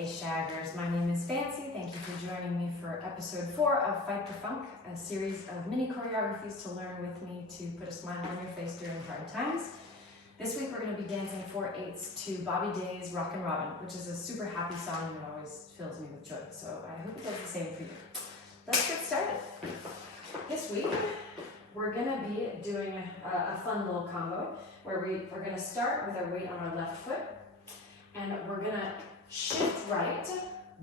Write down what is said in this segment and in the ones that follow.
Ace Shaggers. My name is Fancy. Thank you for joining me for episode 4 of Fight the Funk, a series of mini choreographies to learn with me to put a smile on your face during hard times. This week we're going to be dancing 4/8 to Bobby Day's Rockin' Robin, which is a super happy song that always fills me with joy. So I hope it does the same for you. Let's get started. This week we're going to be doing a fun little combo where we're going to start with our weight on our left foot, and we're going to shift right,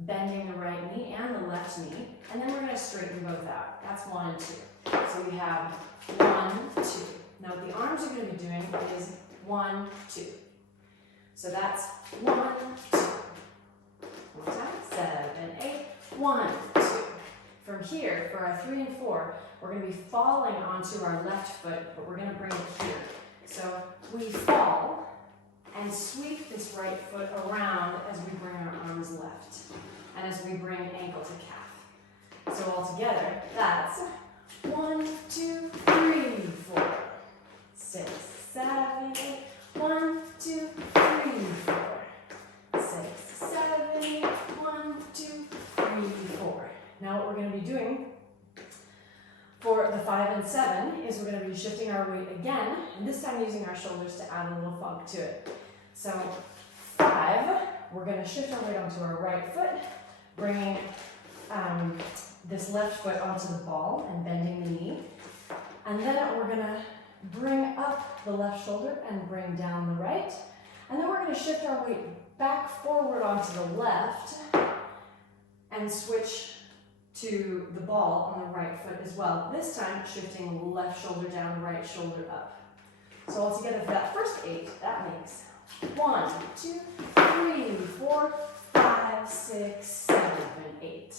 bending the right knee and the left knee, and then we're going to straighten both out. That's 1 and 2. So we have 1, 2. Now what the arms are going to be doing is 1, 2. So that's 1, 2. One time, 7, 8, 1, 2. From here, for our 3 and 4, we're going to be falling onto our left foot, but we're going to bring it here. So we fall and sweep this right foot around as we bring our arms left, and as we bring ankle to calf. So all together, that's 1, 2, 3, 4, 6, 7, 8. 1, 2, 3, 4, 6, 7, 8. 1, 2, 3, 4. Now what we're going to be doing for the 5 and 7 is we're going to be shifting our weight again, and this time using our shoulders to add a little funk to it. So 5, we're going to shift our weight onto our right foot, bringing this left foot onto the ball and bending the knee. And then we're going to bring up the left shoulder and bring down the right. And then we're going to shift our weight back forward onto the left and switch to the ball on the right foot as well. This time shifting left shoulder down, right shoulder up. So all together for that first 8, that makes 1, 2, 3, 4, 5, 6, 7, 8.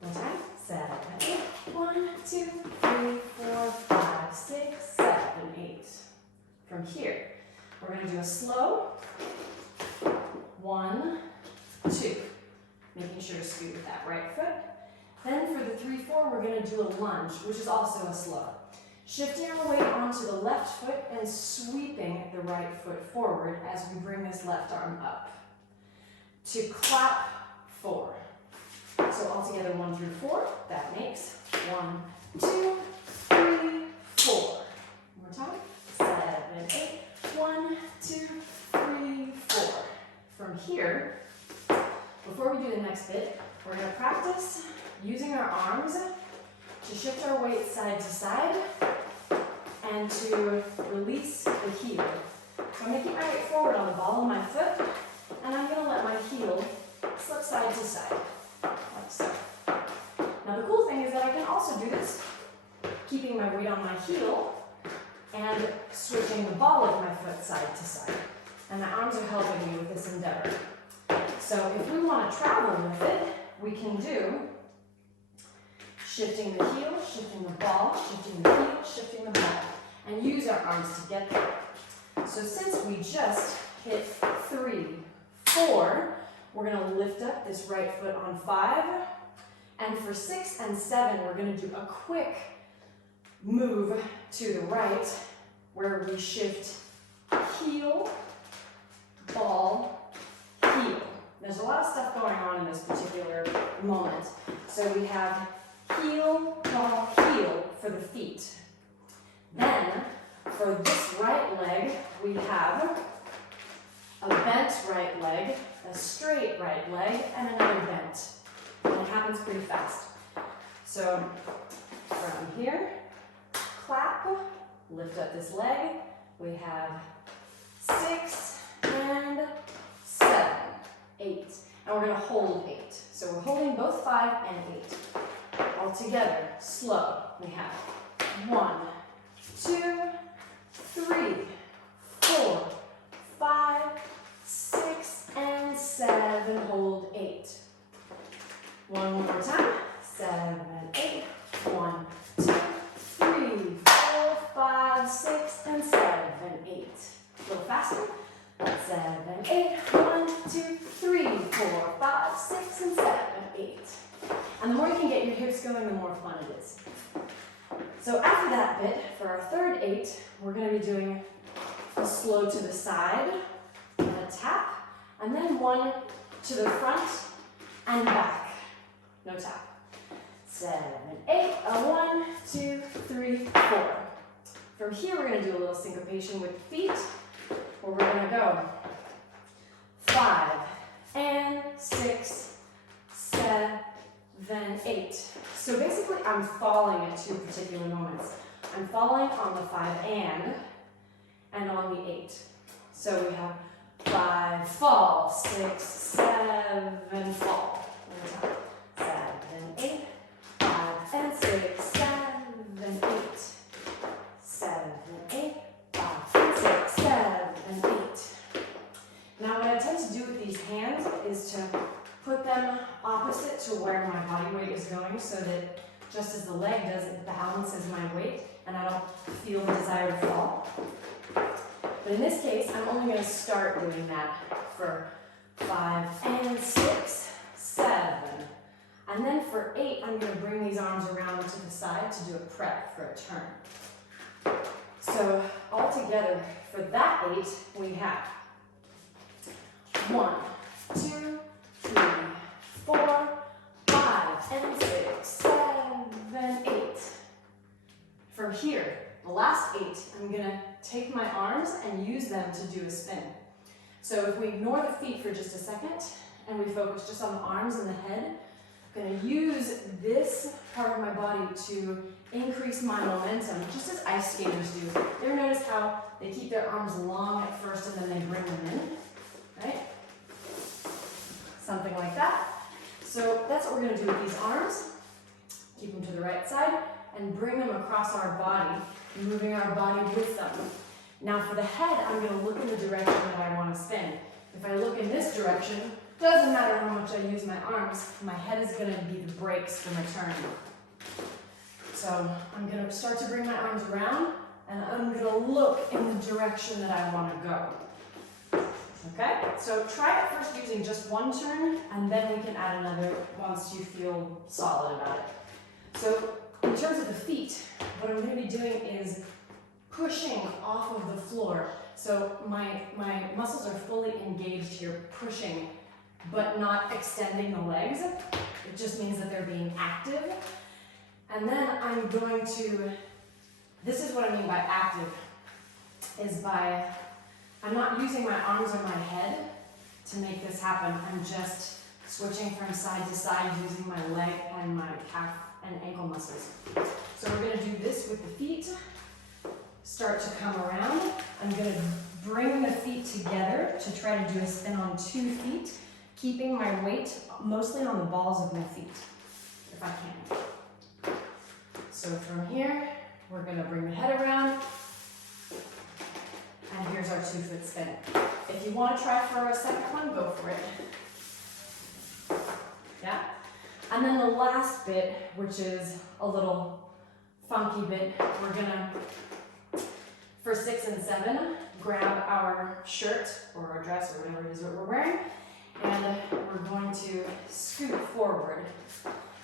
One time, 7, 8. 1, 2, 3, 4, 5, 6, 7, 8. From here, we're going to do a slow 1, 2. Making sure to scoot with that right foot. Then for the 3, 4, we're going to do a lunge, which is also a slow. Shifting our weight onto the left foot and sweeping the right foot forward as we bring this left arm up. To clap 4. So all together 1 through 4, that makes 1, 2, 3, 4. One more time. 7, 8. 1, 2, 3, 4. From here, before we do the next bit, we're going to practice using our arms to shift our weight side to side and to release the heel. So I'm going to keep my weight forward on the ball of my foot, and I'm going to let my heel slip side to side, like so. Now the cool thing is that I can also do this, keeping my weight on my heel and switching the ball of my foot side to side. And my arms are helping me with this endeavor. So if we want to travel with it, we can do shifting the heel, shifting the ball, shifting the heel, shifting the ball, and use our arms to get there. So since we just hit 3, 4, we're going to lift up this right foot on 5, and for 6 and 7, we're going to do a quick move to the right, where we shift heel, ball, heel. There's a lot of stuff going on in this particular moment. So we have heel, ball, heel for the feet. Then, for this right leg, we have a bent right leg, a straight right leg, and another bent. And it happens pretty fast. So, from here, clap, lift up this leg. We have 6 and 7, 8. And we're going to hold 8. So we're holding both 5 and 8. All together, slow. We have 1, 2, 3, 4, 5, 6, and 7. Hold 8. One more time. 7, 8. 1, 2, 3, 4, 5, 6, and 7, 8. A little faster. 7, 8. 1, 2, 3, 4, 5, 6, and 7, 8. And the more you can get your hips going, the more fun it is. So after that bit, for our third 8, we're going to be doing a slow to the side and a tap, and then 1, to the front and back. No tap. 7, 8, 1, 2, 3, 4. From here, we're going to do a little syncopation with feet, where we're going to go 5 and 6, 7, 8. So basically, I'm falling at 2 particular moments. I'm falling on the 5 and on the 8. So we have 5, fall, 6, 7, fall. 7, 8, 5 and 6, 7, 8. 7, 8, 5 and 6, 7, 8. Now what I tend to do with these hands is to put them opposite to where my body weight is going, so that just as the leg does, it balances my weight and I don't feel the desired fall. But in this case, I'm only going to start doing that for 5 and 6, 7. And then for 8, I'm going to bring these arms around to the side to do a prep for a turn. So all together, for that 8, we have 1, 2, 3, 4, 5 and 6, 7, 8. From here, the last 8, I'm going to take my arms and use them to do a spin. So if we ignore the feet for just a second and we focus just on the arms and the head, I'm going to use this part of my body to increase my momentum, just as ice skaters do. You ever notice how they keep their arms long at first and then they bring them in, right? Something like that. So that's what we're going to do with these arms. Keep them to the right side and bring them across our body, moving our body with them. Now for the head, I'm going to look in the direction that I want to spin. If I look in this direction, doesn't matter how much I use my arms, my head is going to be the brakes for my turn. So I'm going to start to bring my arms around, and I'm going to look in the direction that I want to go. Okay? So try it first using just one turn, and then we can add another once you feel solid about it. So in terms of the feet, what I'm going to be doing is pushing off of the floor. So my muscles are fully engaged here, pushing, but not extending the legs. It just means that they're being active. And then I'm going to, this is what I mean by active, is by, I'm not using my arms or my head to make this happen. I'm just switching from side to side using my leg and my calf and ankle muscles. So we're going to do this with the feet. Start to come around. I'm going to bring the feet together to try to do a spin on 2 feet, keeping my weight mostly on the balls of my feet, if I can. So from here, we're going to bring the head around, and here's our 2-foot spin. If you want to try for a second one, go for it. Yeah? And then the last bit, which is a little funky bit, we're going to, for 6 and 7, grab our shirt or our dress or whatever it is that we're wearing, and we're going to scoot forward.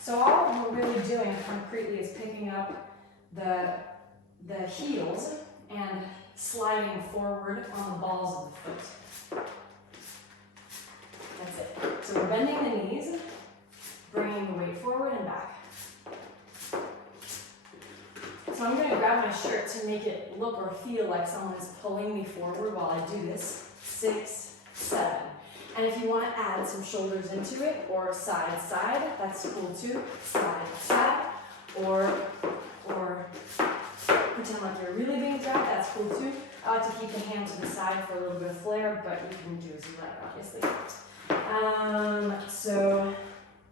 So all we're really doing concretely is picking up the heels and sliding forward on the balls of the foot. That's it. So we're bending the knees, bringing the weight forward and back. So I'm going to grab my shirt to make it look or feel like someone is pulling me forward while I do this. 6, 7. And if you want to add some shoulders into it, or side, side, that's cool too. Side, side, or pretend like you're really being dragged, that's cool too. I like to keep the hand to the side for a little bit of flair, but you can do as you like, obviously. So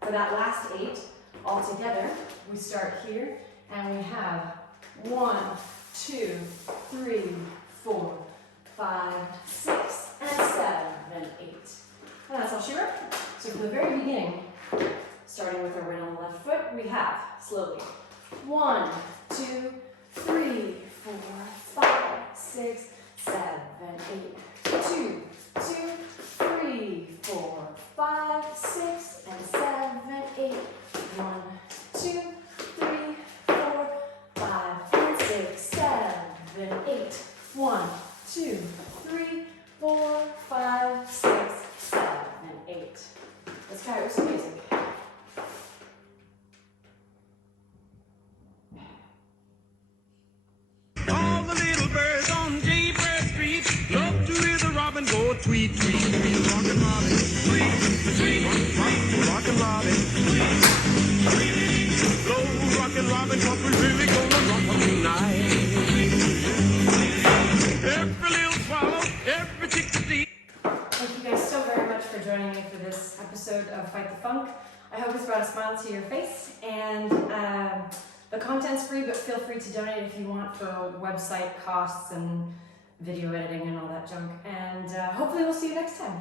for that last 8, all together, we start here, and we have 1, 2, 3, 4, 5, 6, and 7, 8. And that's all she wrote. So from the very beginning, starting with our weight on the left foot, we have, slowly, 1, 2, 3, 4, 5, 6, 7, 8, 2, 2, 3, 4, 5, 6, and 7, 8, 1, 2, 3, 4, 5, and 6, 7, 8, 1, 2, 3, 4, 5, 6, 7, 8. try it with some music. All the little birds on Jaybird Street love to hear the robin go tweet, tweet, tweet, rockin' robin, tweet, tweet, rockin' robin, tweet, tweet, slow rockin' robin, 'cause we really gonna rock 'em tonight. Every little swallow, every chickadee. Thank you guys so very much for joining me for this episode of Fight the Funk. I hope it's brought a smile to your face, and the content's free, but feel free to donate if you want for website costs and video editing and all that junk. And hopefully we'll see you next time.